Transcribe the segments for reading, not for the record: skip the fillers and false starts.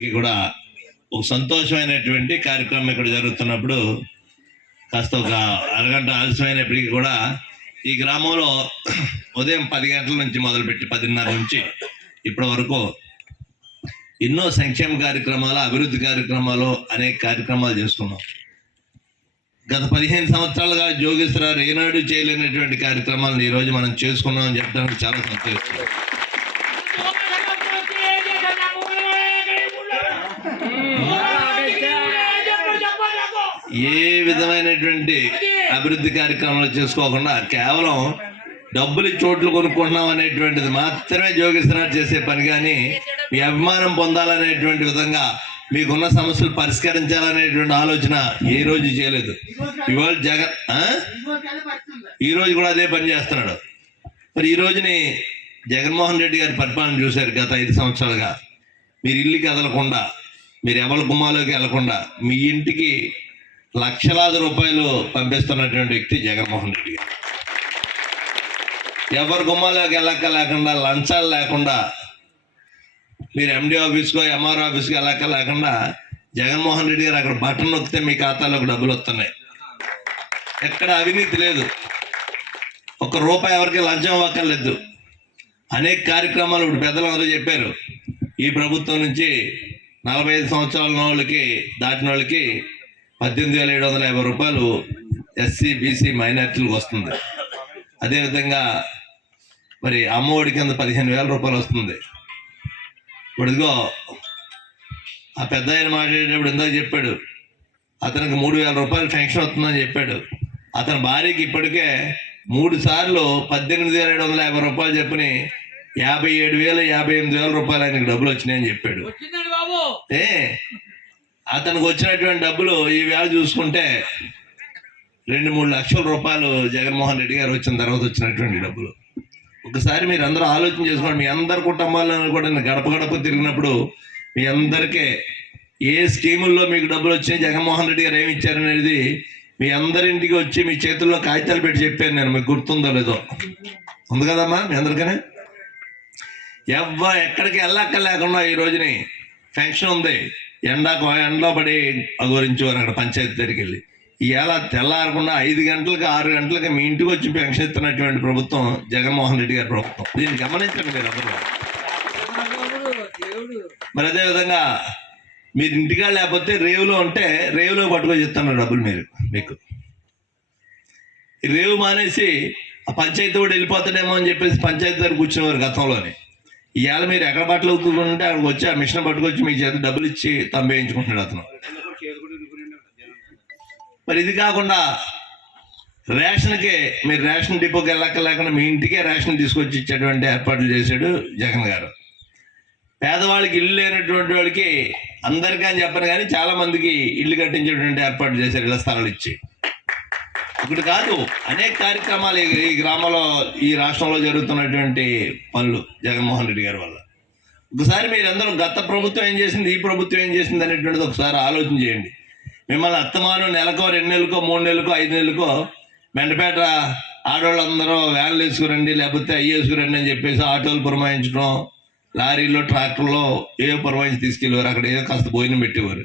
కూడా ఒక సంతోషమైనటువంటి కార్యక్రమం ఇక్కడ జరుగుతున్నప్పుడు కాస్త ఒక అరగంట ఆలస్యమైనప్పటికీ కూడా ఈ గ్రామంలో ఉదయం 10 గంటల నుంచి మొదలుపెట్టి 10:30 నుంచి ఇప్పటి వరకు ఎన్నో సంక్షేమ కార్యక్రమాలు, అభివృద్ధి కార్యక్రమాలు, అనేక కార్యక్రమాలు చేసుకున్నాం. గత 15 సంవత్సరాలుగా జోగేశ్వరరావు ఏనాడు చేయలేనటువంటి కార్యక్రమాలను ఈరోజు మనం చేసుకున్నాం అని చెప్పడానికి చాలా సంతోషం. ఏ విధమైనటువంటి అభివృద్ధి కార్యక్రమాలు చేసుకోకుండా కేవలం డబ్బులు చోట్లు కొనుక్కుంటున్నాం అనేటువంటిది మాత్రమే జోగేశ్వరరావు చేసే పని. కానీ మీ అభిమానం పొందాలనేటువంటి విధంగా మీకున్న సమస్యలు పరిష్కరించాలనేటువంటి ఆలోచన ఏ రోజు చేయలేదు. ఇవాళ ఈ రోజు కూడా అదే పని చేస్తున్నాడు. మరి ఈ రోజుని జగన్మోహన్ రెడ్డి గారి పరిపాలన చూశారు. గత 5 సంవత్సరాలుగా మీరు ఇల్లుకి కదలకుండా, మీరు ఎవరి గుమ్మాలోకి వెళ్లకుండా మీ ఇంటికి లక్షలాది రూపాయలు పంపిస్తున్నటువంటి వ్యక్తి జగన్మోహన్ రెడ్డి గారు. ఎవరి గుమ్మాలోకి వెళ్ళక లేకుండా, లంచాలు లేకుండా, మీరు ఎండి ఆఫీస్కో ఎంఆర్ ఆఫీస్కి వెళ్ళక లేకుండా జగన్మోహన్ రెడ్డి గారు అక్కడ బటన్ నొక్కితే మీ ఖాతాలోకి డబ్బులు వస్తున్నాయి. ఎక్కడ అవినీతి లేదు, ₹1 ఎవరికి లంచం ఇవ్వక్కర్లేదు. అనేక కార్యక్రమాలు ఇప్పుడు పెద్దలందరూ చెప్పారు. ఈ ప్రభుత్వం నుంచి 45 సంవత్సరాల వాళ్ళకి దాటిన వాళ్ళకి 18,750 రూపాయలు ఎస్సీ బీసీ మైనార్టీలకు వస్తుంది. అదేవిధంగా మరి అమ్మఒడి కింద 15,000 రూపాయలు వస్తుంది. ఇప్పుడు ఇదిగో ఆ పెద్ద ఆయన మాట్లాడేటప్పుడు ఇందాక చెప్పాడు, అతనికి 3,000 రూపాయలు పెన్షన్ వస్తుందని చెప్పాడు. అతని భార్యకి ఇప్పటికే 3 సార్లు 18,750 రూపాయలు చెప్పని 57,000 58,000 రూపాయలు ఆయనకి డబ్బులు వచ్చినాయని చెప్పాడు. అతనికి వచ్చినటువంటి డబ్బులు ఈ వేళ చూసుకుంటే 2-3 లక్షల రూపాయలు జగన్మోహన్ రెడ్డి గారు వచ్చిన తర్వాత వచ్చినటువంటి డబ్బులు. ఒకసారి మీరు అందరూ ఆలోచన చేసుకోండి. మీ అందరి కుటుంబాలను కూడా గడప గడప తిరిగినప్పుడు మీ అందరికీ ఏ స్కీముల్లో మీకు డబ్బులు వచ్చినాయి, జగన్మోహన్ రెడ్డి గారు ఏమి ఇచ్చారనేది మీ అందరింటికి వచ్చి మీ చేతుల్లో కాగితాలు పెట్టి చెప్పాను నేను. మీకు గుర్తుందో లేదో, ఉంది కదమ్మా మీ అందరికనే. ఎక్కడికి వెళ్ళక్క లేకుండా ఈ రోజుని ఫంక్షన్ ఉంది, ఎండలో పడి గురించేవారు అక్కడ పంచాయతీ దగ్గరికి వెళ్ళి. ఇవాళ తెల్లారకుండా 5 గంటలకు 6 గంటలకు మీ ఇంటికి వచ్చి పెన్షన్ ఇస్తున్నటువంటి ప్రభుత్వం జగన్మోహన్ రెడ్డి గారి ప్రభుత్వం. దీన్ని గమనించండి మీరు అందరూ. మరి అదేవిధంగా మీరు ఇంటికా లేకపోతే రేవులో ఉంటే రేవులో పట్టుకొని చెప్తున్నారు డబ్బులు మీకు. రేవు మానేసి ఆ పంచాయతీ కూడా వెళ్ళిపోతాడేమో అని చెప్పేసి పంచాయతీ దగ్గర కూర్చునేవారు గతంలోనే. ఇవాళ మీరు ఎక్కడ బట్టలు ఉతుకుంటే అక్కడికి వచ్చి ఆ మిషన్ పట్టుకొచ్చి మీ చేత డబ్బులు ఇచ్చి తంబేయించుకుంటున్నాడు అతను. మరి ఇది కాకుండా రేషన్కి మీరు రేషన్ డిపోకి వెళ్ళక్క లేకుండా మీ ఇంటికే రేషన్ తీసుకొచ్చి ఇచ్చేటువంటి ఏర్పాట్లు చేశాడు జగన్ గారు. పేదవాళ్ళకి ఇల్లు లేనటువంటి వాడికి అందరికీ అని చెప్పను కానీ చాలా మందికి ఇల్లు కట్టించేటువంటి ఏర్పాట్లు చేశారు, ఇళ్ల స్థలాలు ఇచ్చి. ఇప్పుడు కాదు, అనేక కార్యక్రమాలు ఈ గ్రామంలో ఈ రాష్ట్రంలో జరుగుతున్నటువంటి పనులు జగన్మోహన్ రెడ్డి గారి వల్ల. ఒకసారి మీరందరూ గత ప్రభుత్వం ఏం చేసింది, ఈ ప్రభుత్వం ఏం చేసింది అనేటువంటిది ఒకసారి ఆలోచన చేయండి. మిమ్మల్ని అత్తమాను నెలకో 2 నెలలకో 3 నెలలకో 5 నెలలకో మెండపేట ఆడవాళ్ళందరూ వ్యాన్లు వేసుకురండి లేకపోతే అయ్యి వేసుకురండి అని చెప్పేసి ఆటోలు పురమాయించడం, లారీలో ట్రాక్టర్లో ఏవో పురమాయించి తీసుకెళ్ళేవారు. అక్కడ ఏదో కాస్త భోజనం పెట్టేవారు.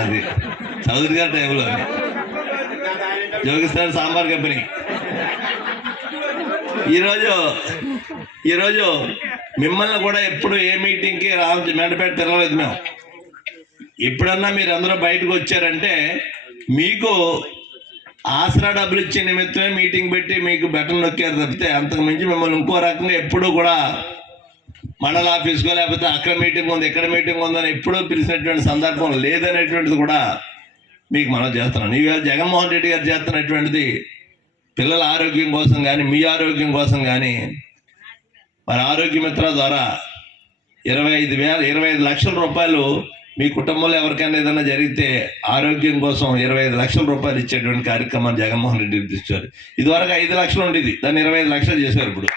అది చౌదరి గారి టైంలో జోగిస్తారు సాంబార్ కంపెనీ. ఈరోజు మిమ్మల్ని కూడా ఎప్పుడు ఏ మీటింగ్కి మెండపేట తిరగలేదు మేము. ఎప్పుడన్నా మీరు అందరూ బయటకు వచ్చారంటే మీకు ఆసరా డబ్బులు ఇచ్చే నిమిత్తమే మీటింగ్ పెట్టి మీకు బటన్ నొక్కారు తప్పితే అంతకు మించి మిమ్మల్ని ఇంకో రకంగా ఎప్పుడూ కూడా మండల ఆఫీస్కో లేకపోతే అక్కడ మీటింగ్ ఉంది ఇక్కడ మీటింగ్ ఉందని ఎప్పుడూ పిలిచినటువంటి సందర్భం లేదనేటువంటిది కూడా మీకు మనం చేస్తున్నాం. ఈవేళ జగన్మోహన్ రెడ్డి గారు చేస్తున్నటువంటిది పిల్లల ఆరోగ్యం కోసం కానీ మీ ఆరోగ్యం కోసం కానీ మరి ఆరోగ్య మిత్ర ద్వారా 25 లక్షల రూపాయలు మీ కుటుంబంలో ఎవరికైనా ఏదైనా జరిగితే ఆరోగ్యం కోసం 25 లక్షల రూపాయలు ఇచ్చేటువంటి కార్యక్రమాన్ని జగన్మోహన్ రెడ్డి ఇచ్చారు. ఇదివరకు 5 లక్షలు ఉండేది, దాన్ని 25 లక్షలు చేశారు. ఇప్పుడు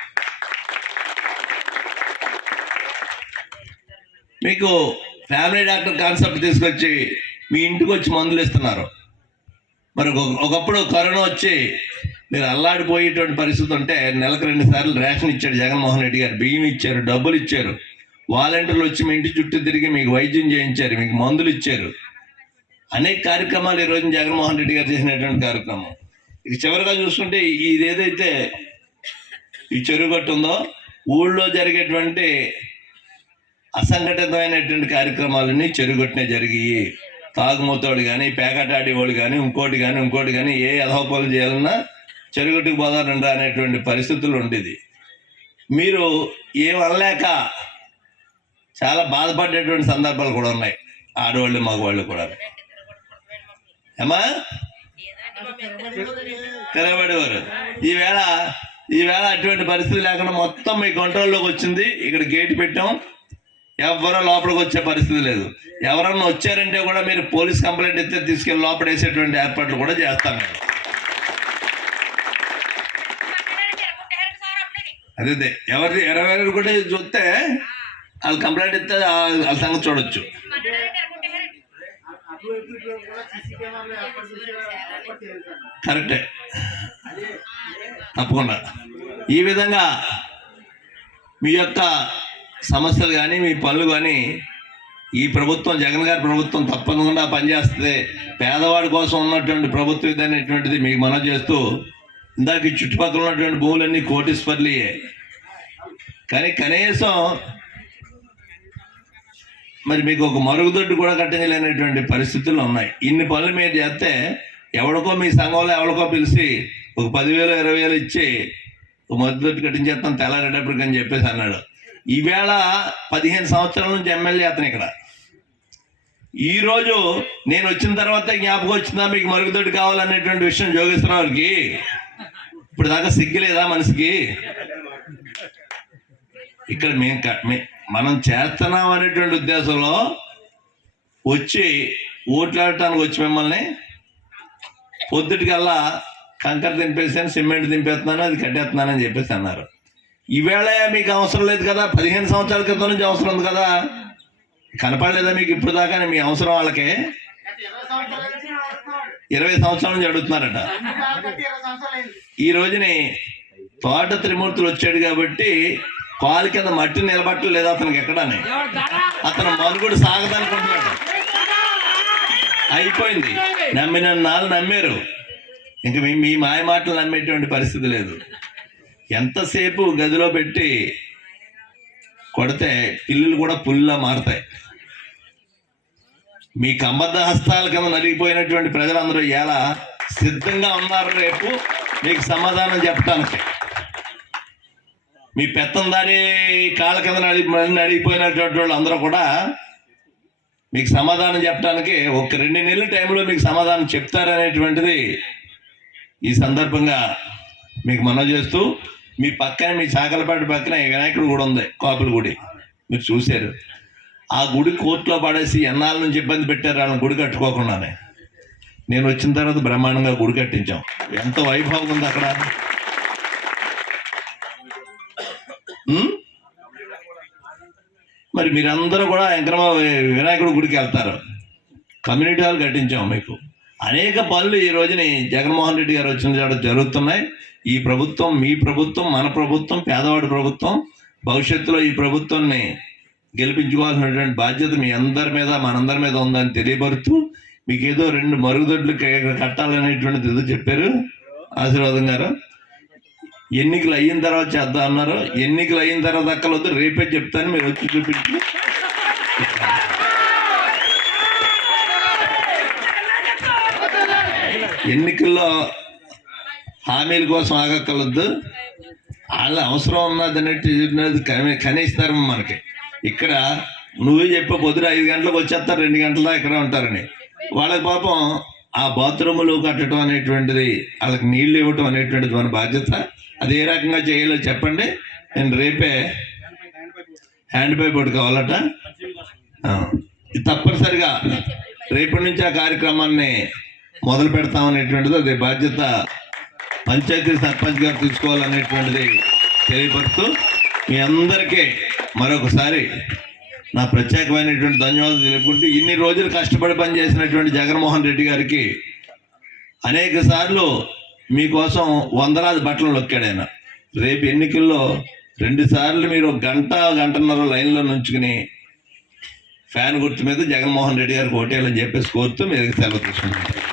మీకు ఫ్యామిలీ డాక్టర్ కాన్సెప్ట్ తీసుకొచ్చి మీ ఇంటికి వచ్చి మందులు ఇస్తున్నారు. మరి ఒకప్పుడు కరోనా వచ్చి మీరు అల్లాడిపోయేటువంటి పరిస్థితి ఉంటే నెలకు 2 సార్లు రేషన్ ఇచ్చాడు జగన్మోహన్ రెడ్డి గారు, బియ్యం ఇచ్చారు, డబ్బులు ఇచ్చారు, వాలంటీర్లు వచ్చి మీ ఇంటి చుట్టూ తిరిగి మీకు వైద్యం చేయించారు, మీకు మందులు ఇచ్చారు. అనేక కార్యక్రమాలు ఈరోజు జగన్మోహన్ రెడ్డి గారు చేసినటువంటి కార్యక్రమం. ఇక చివరిగా చూసుకుంటే ఇదేదైతే ఈ చెరువుగట్టు ఉందో, ఊళ్ళో జరిగేటువంటి అసంఘటితమైనటువంటి కార్యక్రమాలన్నీ చెరువుగట్టునే జరిగి, తాగుమూతోడు కానీ, పేకటాడి వాళ్ళు కానీ, ఇంకోటి కానీ ఏ అధోపాలు చేయాలన్నా చెరువుగట్టుకు పోదారండి అనేటువంటి పరిస్థితులు ఉండేది. మీరు ఏం అనలేక చాలా బాధపడేటువంటి సందర్భాలు కూడా ఉన్నాయి, ఆడవాళ్ళు మగవాళ్ళు కూడా. ఏమా తెరబడేవారు. ఈవేళ అటువంటి పరిస్థితి లేకుండా మొత్తం మీ కంట్రోల్లోకి వచ్చింది. ఇక్కడ గేట్ పెట్టాం, ఎవరో లోపలికి వచ్చే పరిస్థితి లేదు. ఎవరన్నా వచ్చారంటే కూడా మీరు పోలీస్ కంప్లైంట్ ఇస్తే తీసుకెళ్ళి లోపల వేసేటువంటి ఏర్పాట్లు కూడా చేస్తాను. అదే ఎవరిది 20,000 కూడా చూస్తే వాళ్ళు కంప్లైంట్ ఇస్తే వాళ్ళ సంగతి చూడొచ్చు. కరెక్టే, తప్పకుండా. ఈ విధంగా మీ యొక్క సమస్యలు కానీ, మీ పనులు కానీ ఈ ప్రభుత్వం, జగన్ గారి ప్రభుత్వం తప్పకుండా పనిచేస్తుంది. పేదవాడి కోసం ఉన్నటువంటి ప్రభుత్వం ఇది అనేటువంటిది మీకు మనం చేస్తూ, ఇందాక ఈ చుట్టుపక్కల ఉన్నటువంటి భూములన్నీ కోటీశ్వర్లయే, కానీ కనీసం మరి మీకు ఒక మరుగుదొడ్డు కూడా కట్టలేనటువంటి పరిస్థితులు ఉన్నాయి. ఇన్ని పనులు మీరు చేస్తే ఎవరికో మీ సంఘంలో ఎవరికో పిలిచి ఒక 10,000 20,000 ఇచ్చి ఒక మరుగుదొడ్డు కట్టించేస్తాం తెల్లారేటప్పటికి అని చెప్పేసి అన్నాడు. ఈవేళ 15 సంవత్సరాల నుంచి ఎమ్మెల్యే అతను ఇక్కడ. ఈరోజు నేను వచ్చిన తర్వాత జ్ఞాపకం వచ్చిందా మీకు మరుగుదొడ్డు కావాలనేటువంటి విషయం జోగేశ్వరరావుకి? ఇప్పుడు దాకా సిగ్గులేదా మనిషికి? ఇక్కడ మనం చేస్తున్నాం అనేటువంటి ఉద్దేశంలో వచ్చి ఓట్లాడటానికి వచ్చి మిమ్మల్ని పొద్దుటికల్లా కంకర దింపేసాను, సిమెంట్ దింపేస్తున్నాను, అది కట్టేస్తున్నానని చెప్పేసి అన్నారు. ఈవేళ మీకు అవసరం లేదు కదా, 15 సంవత్సరాల క్రితం నుంచి అవసరం ఉంది కదా, కనపడలేదా మీకు ఇప్పుడు దాకా మీ అవసరం? వాళ్ళకే 20 సంవత్సరాల నుంచి అడుగుతున్నారట. ఈ రోజుని తోట త్రిమూర్తులు వచ్చాడు కాబట్టి కాలు కింద మట్టి నిలబట్టలేదు అతనికి ఎక్కడని. అతను మనుగుడు సాగదనుకుంటున్నాడు. అయిపోయింది. నమ్మిన నాళ్ళు నమ్మారు, ఇంక మీ మాయ మాటలు నమ్మేటువంటి పరిస్థితి లేదు. ఎంతసేపు గదిలో పెట్టి కొడితే పిల్లులు కూడా పుల్లా మారతాయి. మీ కమ్మద్ద హస్తాల కింద నలిగిపోయినటువంటి ప్రజలందరూ ఎలా సిద్ధంగా ఉన్నారు రేపు మీకు సమాధానం చెప్పడానికి. మీ పెత్తందారి కాళ్ళ కింద నడిగిపోయినటువంటి వాళ్ళు అందరూ కూడా మీకు సమాధానం చెప్పడానికి ఒక 2 నెలల టైంలో మీకు సమాధానం చెప్తారనేటువంటిది ఈ సందర్భంగా మీకు మనవి చేస్తూ, మీ పక్కన, మీ చాకలపాటి పక్కన వినాయకుడు గుడి ఉంది, కాపుల గుడి, మీరు చూశారు. ఆ గుడి కోర్టులో పడేసి ఎన్నాళ్ళ నుంచి ఇబ్బంది పెట్టారు వాళ్ళని గుడి కట్టుకోకుండానే. నేను వచ్చిన తర్వాత బ్రహ్మాండంగా గుడి కట్టించాం. ఎంత వైభవం ఉంది అక్కడ. మరి మీరందరూ కూడా ఎంకరమ వినాయకుడి గుడికి వెళ్తారు. కమ్యూనిటీ హాల్ కట్టించాం మీకు. అనేక పనులు ఈ రోజుని జగన్మోహన్ రెడ్డి గారు వచ్చిన జరుగుతున్నాయి. ఈ ప్రభుత్వం, మీ ప్రభుత్వం, మన ప్రభుత్వం, పేదవాడి ప్రభుత్వం. భవిష్యత్తులో ఈ ప్రభుత్వాన్ని గెలిపించుకోవాల్సినటువంటి బాధ్యత మీ అందరి మీద, మనందరి మీద ఉందని తెలియపరుస్తూ, మీకు ఏదో 2 మరుగుదొడ్లు కట్టాలనేటువంటిది ఏదో చెప్పారు ఆశీర్వాదం గారు. ఎన్నికలు అయిన తర్వాత చేద్దాం అన్నారు. ఎన్నికలు అయిన తర్వాత అక్కలొద్దు, రేపే చెప్తాను, మీరు వచ్చి చూపించి. ఎన్నికల్లో హామీల కోసం ఆగక్కలొద్దు, వాళ్ళ అవసరం ఉన్నది కనీస్తారు మనకి. ఇక్కడ నువ్వే చెప్పే పొద్దున 5 గంటలకు వచ్చేస్తారు, 2 గంటల దాకా ఇక్కడ ఉంటారని. వాళ్ళకి పాపం ఆ బాత్రూములు కట్టడం అనేటువంటిది, వాళ్ళకి నీళ్లు ఇవ్వటం అనేటువంటిది మన బాధ్యత. అది ఏ రకంగా చేయాలో చెప్పండి. నేను రేపే హ్యాండ్ పైప్ పట్టుకోవాలట. తప్పనిసరిగా రేపటి నుంచి ఆ కార్యక్రమాన్ని మొదలు పెడతామనేటువంటిది, అది బాధ్యత పంచాయతీ సర్పంచ్ గారు తీసుకోవాలనేటువంటిది తెలియపరుస్తూ, మీ అందరికీ మరొకసారి నా ప్రత్యేకమైనటువంటి ధన్యవాదాలు తెలుపుకుంటూ, ఇన్ని రోజులు కష్టపడి పనిచేసినటువంటి జగన్మోహన్ రెడ్డి గారికి అనేక సార్లు మీకోసం వందలాది బట్టలు నొక్కాడు ఆయన. రేపు ఎన్నికల్లో 2 సార్లు మీరు గంటన్నర లైన్లో నుంచుకుని ఫ్యాన్ గుర్తు మీద జగన్మోహన్ రెడ్డి గారికి ఓటేయాలని చెప్పేసి కోరుతూ మీరు సెలవు తీసుకుంటున్నారు.